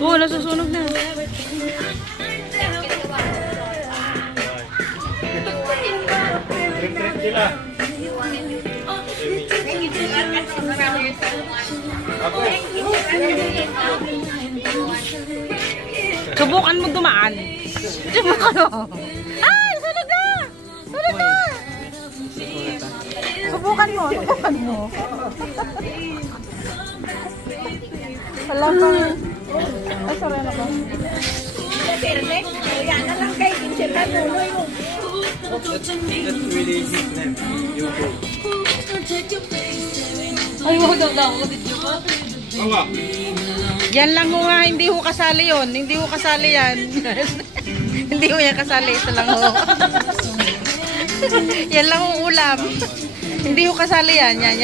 Oh, nasusunog na. Trip sila. Subukan mo dumaan. Subukan mo. Ay, sunog na! Sunog na! Subukan mo, subukan mo. Wala pa. Ay, sorry na ba? That's really hit them. Ay, wag daw. Awa. Yan lang ho nga, hindi ho kasali yun. Hindi ho kasali yan. Hindi ho yan kasali. Ito lang ho. Yan lang ho ulam. Hindi ho kasali yan. Yan.